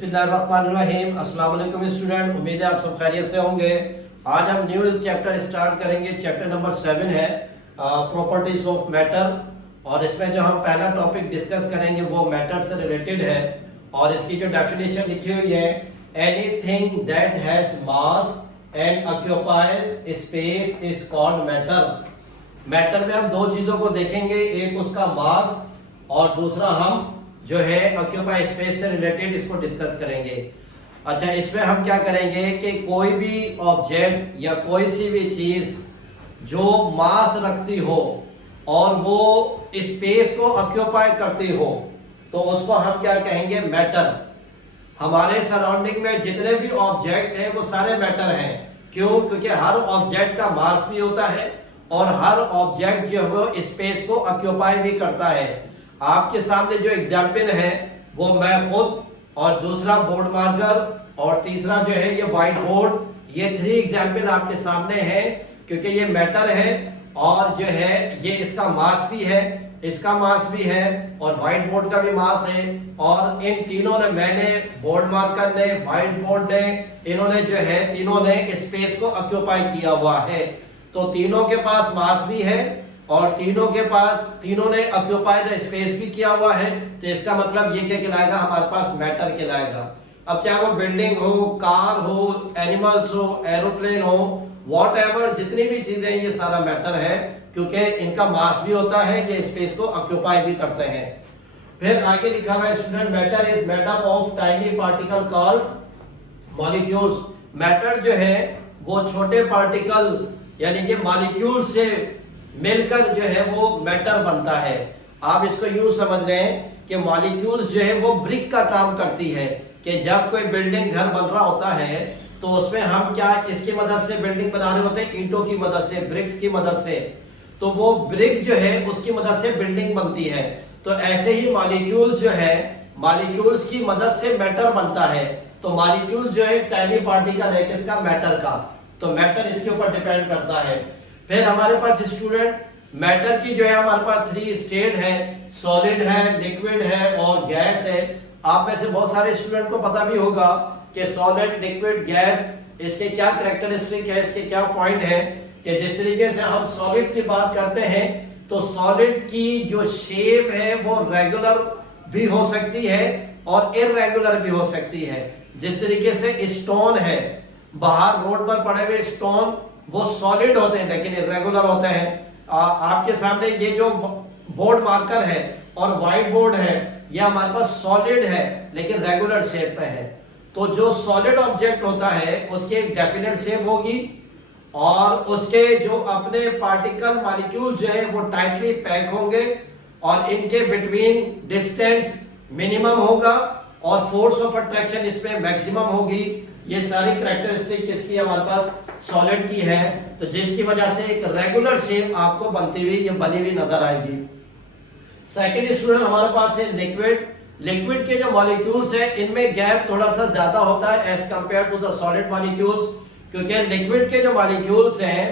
बिस्मिल्लाहिर्रहमानिर्रहीम। अस्सलाम वालेकुम स्टूडेंट, उम्मीद है आप सब खैरियत से होंगे। आज हम न्यू चैप्टर स्टार्ट करेंगे। चैप्टर नंबर 7 है प्रॉपर्टीज ऑफ मैटर, और इसमें जो हम पहला टॉपिक डिस्कस करेंगे वो मैटर से रिलेटेड है। और इसकी जो डेफिनेशन लिखी हुई है, anything that has mass and occupy space is called matter. Matter में हम दो चीजों को देखेंगे, एक उसका मास और दूसरा हम जो है ऑक्यूपाई स्पेस से रिलेटेड इसको डिस्कस करेंगे। अच्छा, इसमें हम क्या करेंगे कि कोई भी ऑब्जेक्ट या कोई सी भी चीज जो मास रखती हो और वो स्पेस को ऑक्यूपाई करती हो तो उसको हम क्या कहेंगे, मैटर। हमारे सराउंडिंग में जितने भी ऑब्जेक्ट हैं वो सारे मैटर हैं। क्यों? क्योंकि हर ऑब्जेक्ट का मास भी होता है और हर ऑब्जेक्ट जो है वो स्पेस को ऑक्यूपाई भी करता है। आपके सामने जो एग्जाम्पल है वो मैं खुद, और दूसरा बोर्ड मार्कर, और तीसरा जो है ये व्हाइट बोर्ड, ये 3 एग्जाम्पल आपके सामने हैं। क्योंकि ये मैटर है और जो है ये इसका मास भी है, इसका मास भी है और व्हाइट बोर्ड का भी मास है। और इन तीनों ने, मैंने, बोर्ड मार्कर ने, व्हाइट बोर्ड ने, इन्होंने जो है तीनों ने स्पेस को ऑक्यूपाई किया हुआ है। तो तीनों के पास मास भी है और तीनों ने ऑक्यूपाई द स्पेस भी किया हुआ है। तो इसका मतलब ये क्या कहलाएगा, हमारे पास मैटर कहलाएगा। अब चाहे वो बिल्डिंग हो, कार हो, एनिमल्स हो, एरोप्लेन हो, व्हाटएवर, जितनी भी चीजें ये सारा मैटर है, क्योंकि इनका मास भी होता है, ये स्पेस को ऑक्यूपाई भी करते हैं। फिर आगे लिखा हुआ है student, matter is made up of tiny particle called molecules. Matter जो है वो छोटे पार्टिकल यानी कि मॉलिक्यूल से मिलकर जो है वो मैटर बनता है। आप इसको यूं समझ लें कि मॉलिक्यूल्स जो है वो ब्रिक का काम करती है, कि जब कोई बिल्डिंग, घर बन रहा होता है तो उसमें हम क्या, किसकी मदद से बिल्डिंग बना रहे होते हैं, ईंटों की मदद से, ब्रिक्स की मदद से। तो वो ब्रिक जो है उसकी मदद से बिल्डिंग बनती है। तो ऐसे ही मॉलिक्यूल्स जो है, मॉलिक्यूल्स की मदद से मैटर बनता है। तो मॉलिक्यूल जो है टाइनी पार्टिकल है, किसका, मैटर का। तो मैटर इसके ऊपर डिपेंड करता है। फिर हमारे पास स्टूडेंट मैटर की जो है हमारे पास 3 स्टेट है, सॉलिड है, लिक्विड है और गैस है। आप में से बहुत सारे स्टूडेंट को पता भी होगा कि सॉलिड, लिक्विड, गैस, इसके क्या कैरेक्टरिस्टिक है, इसके क्या पॉइंट है। कि जिस तरीके से हम सॉलिड की बात करते हैं तो सॉलिड की जो शेप है वो रेगुलर भी हो सकती है और इररेगुलर भी हो सकती है। जिस तरीके से स्टोन है, बाहर रोड पर पड़े हुए स्टोन वो सॉलिड होते हैं लेकिन इरेगुलर होते हैं। आपके सामने ये जो बोर्ड मार्कर है और व्हाइट बोर्ड है, ये हमारे पास सॉलिड है लेकिन रेगुलर शेप में है। तो जो सॉलिड ऑब्जेक्ट होता है उसकी एक डेफिनेट शेप होगी और उसके जो अपने पार्टिकल, मॉलिक्यूल जो है वो टाइटली पैक होंगे और इनके बिटवीन डिस्टेंस मिनिमम होगा और फोर्स ऑफ अट्रैक्शन इसमें मैक्सिमम होगी। ये सारी कैरेक्टरिस्टिक किसकी हमारे पास, सॉलिड की है। तो जिसकी वजह से एक रेगुलर शेप आपको बनती हुई, ये बनी हुई नजर आएगी। सेकंड स्टूडेंट हमारे पास है लिक्विड। लिक्विड के जो मॉलिक्यूल्स है इनमें गैप थोड़ा सा ज्यादा होता है as compare to the solid molecules, क्योंकि लिक्विड के जो मॉलिक्यूल्स हैं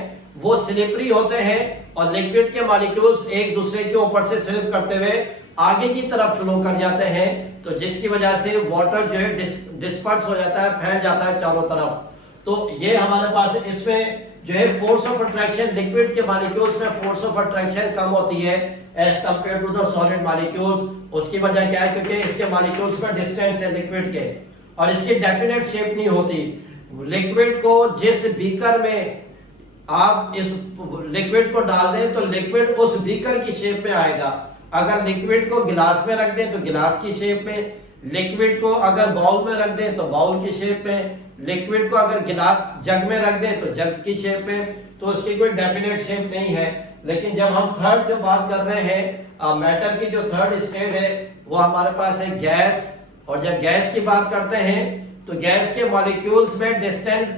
वो स्लिपरी होते हैं और लिक्विड के मॉलिक्यूल्स एक दूसरे के ऊपर से स्लिप करते हुए आगे की तरफ फ्लो कर जाते हैं। तो जिसकी वजह से वाटर जो है डिस्पर्स हो जाता है, फैल जाता है चारों तरफ। तो ये हमारे पास इसमें जो है फोर्स ऑफ अट्रैक्शन, लिक्विड के मॉलिक्यूल्स में फोर्स ऑफ अट्रैक्शन कम होती है as compare to the solid molecules. उसकी वजह क्या है, क्योंकि इसके मॉलिक्यूल्स में डिस्टेंस है लिक्विड के और इसकी डेफिनेट शेप नहीं होती। लिक्विड को जिस बीकर में आप इस लिक्विड को डाल दें तो लिक्विड उस बीकर की शेप में आएगा। अगर लिक्विड को गिलास में रख दें तो गिलास की शेप में, लिक्विड को अगर बाउल में रख दें तो बाउल की शेप में, लिक्विड को अगर गिलास जग में रख दें तो जग की शेप में। तो उसकी कोई डेफिनेट शेप नहीं है। लेकिन जब हम थर्ड जो बात कर रहे हैं, मैटर की जो थर्ड स्टेट है वो हमारे पास है गैस। और जब गैस की बात करते हैं तो गैस के मॉलिक्यूल्स में डिस्टेंस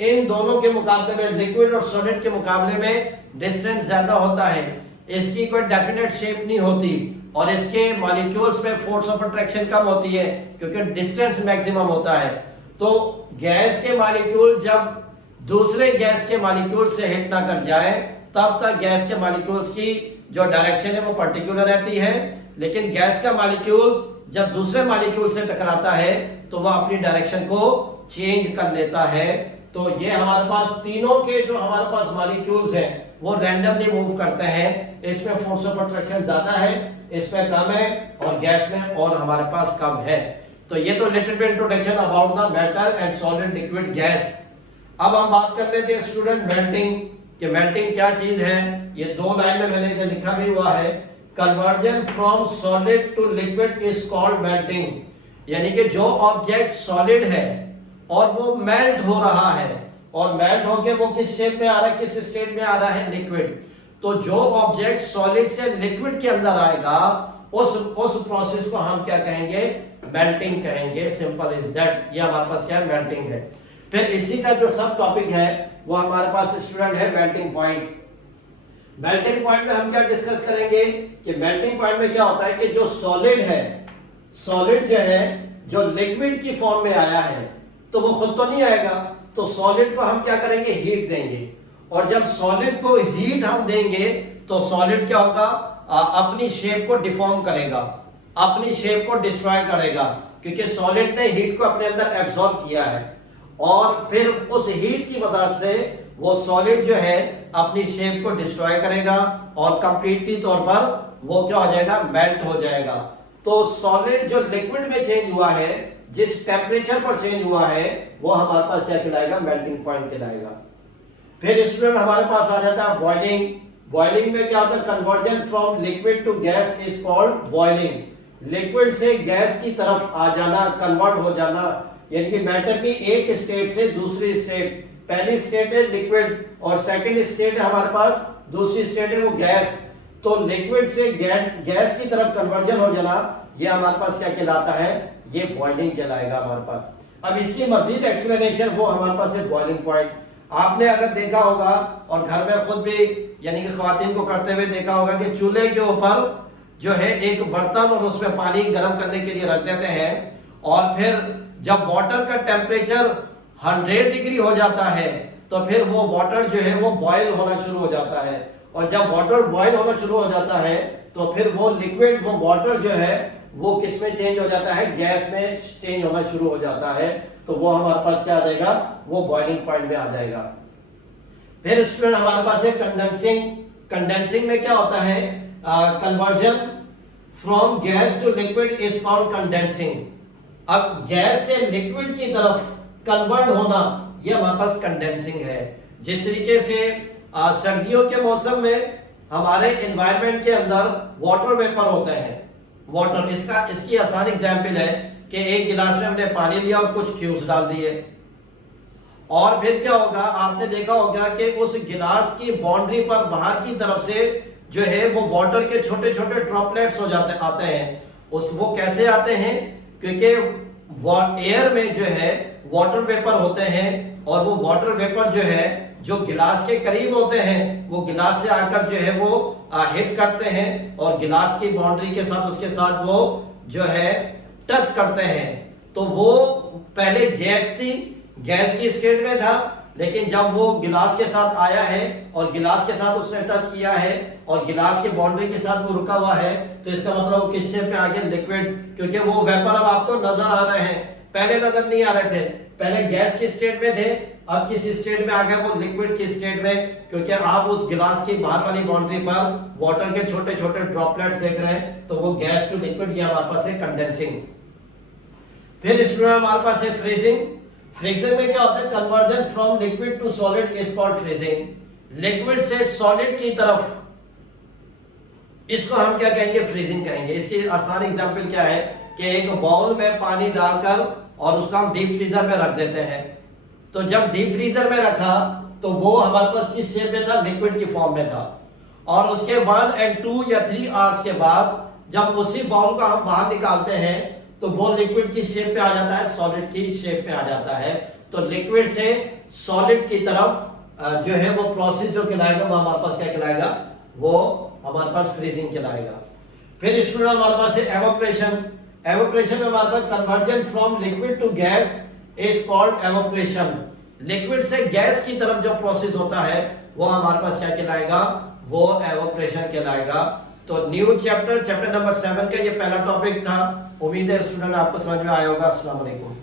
इन दोनों के मुकाबले में, लिक्विड और सॉलिड के मुकाबले में डिस्टेंस ज्यादा होता है। इसकी कोई डेफिनेट शेप नहीं होती और इसके मॉलिक्यूल्स में फोर्स ऑफ अट्रैक्शन कम होती है क्योंकि डिस्टेंस मैक्सिमम होता है। तो गैस के मॉलिक्यूल जब दूसरे गैस के मॉलिक्यूल से हिट ना कर जाए तब तक गैस के मॉलिक्यूल्स की जो डायरेक्शन है वो पर्टिकुलर रहती है। लेकिन गैस का मॉलिक्यूल जब दूसरे मॉलिक्यूल से टकराता है तो वह अपनी डायरेक्शन को चेंज कर लेता है। तो ये हमारे पास तीनों के जो हमारे पास मॉलिक्यूल्स हैं वो रैंडमली मूव करते हैं। इसमें फोर्स ऑफ अट्रैक्शन ज्यादा है, इसमें कम है, और गैस में और हमारे पास कम है। तो ये तो little bit introduction about the metal and solid liquid gas. अब हम बात कर लेते हैं स्टूडेंट मेल्टिंग, कि मेल्टिंग क्या चीज है। ये 2 लाइन में मैंने इधर लिखा भी हुआ है, conversion from solid to liquid is called melting. यानी कि जो ऑब्जेक्ट सॉलिड है और वो मेल्ट हो रहा है, और मेल्ट होके वो किस शेप में आ रहा है, किस स्टेट में आ रहा है, लिक्विड। तो जो ऑब्जेक्ट सॉलिड से लिक्विड के अंदर आएगा उस प्रोसेस को हम क्या कहेंगे, मेल्टिंग कहेंगे। Simple is that. ये हमारे पास क्या है, मेल्टिंग है। फिर इसी का जो सब टॉपिक है वो हमारे पास स्टूडेंट है मेल्टिंग पॉइंट। मेल्टिंग पॉइंट में हम क्या डिस्कस करेंगे कि मेल्टिंग पॉइंट में क्या होता है कि जो सॉलिड है, सॉलिड जो है जो लिक्विड की फॉर्म में आया है तो वो खुद तो नहीं आएगा, तो सॉलिड को हम क्या करेंगे, हीट देंगे। और जब सॉलिड को हीट हम देंगे तो सॉलिड क्या होगा, अपनी शेप को डिफॉर्म करेगा, अपनी शेप को डिस्ट्रॉय करेगा, क्योंकि सॉलिड ने हीट को अपने अंदर एब्सॉर्ब किया है। और फिर उस हीट की मदद से वो सॉलिड जो है अपनी शेप को डिस्ट्रॉय करेगा और कंप्लीटली तौर पर वो क्या हो जाएगा, मेल्ट हो जाएगा। तो सॉलिड जो लिक्विड में चेंज हुआ है, जिस टेम्परेचर पर चेंज हुआ है, वो हमारे पास क्या कहलाएगा, मेल्टिंग पॉइंट कहलाएगा। फिर स्टूडेंट हमारे पास आ जाता है बॉइलिंग। बॉइलिंग में क्या होता है, conversion from liquid to gas is called boiling. Liquid से गैस की तरफ आ जाना, कन्वर्ट हो जाना, यानी कि मैटर की एक स्टेट से दूसरी स्टेट, पहली स्टेट है लिक्विड और सेकंड स्टेट है हमारे पास, दूसरी स्टेट है वो गैस। तो लिक्विड से गैस की तरफ कन्वर्जन हो जाना, ये हमारे पास क्या कहलाता है, ये बॉइलिंग कहलाएगा हमारे पास। अब इसकी मजीद एक्सप्लेनेशन वो हमारे पास है बॉइलिंग पॉइंट। आपने अगर देखा होगा और घर में खुद भी यानी कि ख्वातीन को करते हुए देखा होगा कि चूल्हे के ऊपर जो है एक बर्तन और उसमें पानी गर्म करने के लिए रख देते हैं, और फिर जब वाटर का टेम्परेचर 100 डिग्री हो जाता है तो फिर वो वाटर जो है वो बॉयल होना शुरू हो जाता है। और जब वाटर बॉयल होना शुरू हो जाता है तो फिर वो लिक्विड, वो वाटर जो है वो किस में चेंज हो जाता है, गैस में चेंज होना शुरू हो जाता है। तो वो हमारे पास क्या आ जाएगा, वो बॉइलिंग पॉइंट में आ जाएगा। फिर स्टूडेंट हमारे पास है कंडेंसिंग। कंडेंसिंग में क्या होता है, conversion from gas to liquid is called condensing. अब गैस से लिक्विड की तरफ कन्वर्ट होना, ये हमारे पास कंडेंसिंग है। जिस तरीके से सर्दियों के मौसम में हमारे एनवायरनमेंट के अंदर वाटर वेपर होते हैं, वाटर, इसकी आसान एग्जांपल है कि एक गिलास में हमने पानी लिया और कुछ क्यूब्स डाल दिए, और फिर क्या होगा, आपने देखा होगा कि उस गिलास की बाउंड्री पर बाहर की तरफ से जो है वो वाटर के छोटे छोटे ड्रॉपलेट्स हो जाते आते हैं। वो कैसे आते हैं, क्योंकि एयर में जो है वाटर वेपर होते हैं, और वो वाटर वेपर जो है जो गिलास के करीब होते हैं वो गिलास से आकर जो है वो हिट करते हैं, और गिलास की बाउंड्री के साथ उसके साथ वो जो है टच करते हैं। तो वो पहले गैस थी, गैस की स्टेट में था, लेकिन जब वो गिलास के साथ आया है और गिलास के साथ उसने टच किया है और गिलास की बाउंड्री के साथ वो रुका हुआ है, तो इसका मतलब वो किस शेप में आ गया, लिक्विड। क्योंकि वो वेपर अब आपको नजर आ रहे हैं, पहले नजर नहीं आ रहे थे, पहले गैस की स्टेट में थे, अब किस स्टेट में आ गया, वो लिक्विड की स्टेट में, क्योंकि आप उस गिलास की बाहर वाली बाउंड्री पर वाटर के छोटे छोटे ड्रॉपलेट्स देख रहे हैं। तो वो गैस टू लिक्विड, ये हमारे पास है कंडेंसिंग। फिर स्टूडेंट हमारे पास है फ्रीजिंग। फ्रीजिंग में क्या होता है, conversion from liquid to solid is called freezing. Liquid से सॉलिड की तरफ, इसको हम क्या कहेंगे, फ्रीजिंग कहेंगे। इसकी आसान एग्जांपल क्या है कि एक बाउल में पानी डालकर और उसको हम डीप फ्रीजर में रख देते हैं। तो जब डीप फ्रीजर में रखा तो वो हमारे पास किस शेप में था, लिक्विड की फॉर्म में था, और उसके 1 और 2 या 3 आवर्स के बाद जब उसी बाउल को हम बाहर निकालते हैं तो वो लिक्विड की शेप में आ जाता है, सॉलिड की शेप में आ जाता है। तो लिक्विड से सॉलिड की तरफ जो है वो प्रोसेस जो कहलाएगा वो हमारे पास क्या कहलाएगा, वो हमारे पास फ्रीजिंग कहलाएगा। फिर स्टूडेंट हमारे पास है एवोपरेशन। एवोपरेशन में हमारे पास conversion from liquid to gas is called evaporation. Liquid से गैस की तरफ जो प्रोसेस होता है वो हमारे पास क्या कहलाएगा, वो एवोपरेशन कहलाएगा। तो न्यू चैप्टर नंबर 7 का ये पहला टॉपिक था। उम्मीद है स्टूडेंट आपको समझ में आया होगा। अस्सलाम वालेकुम।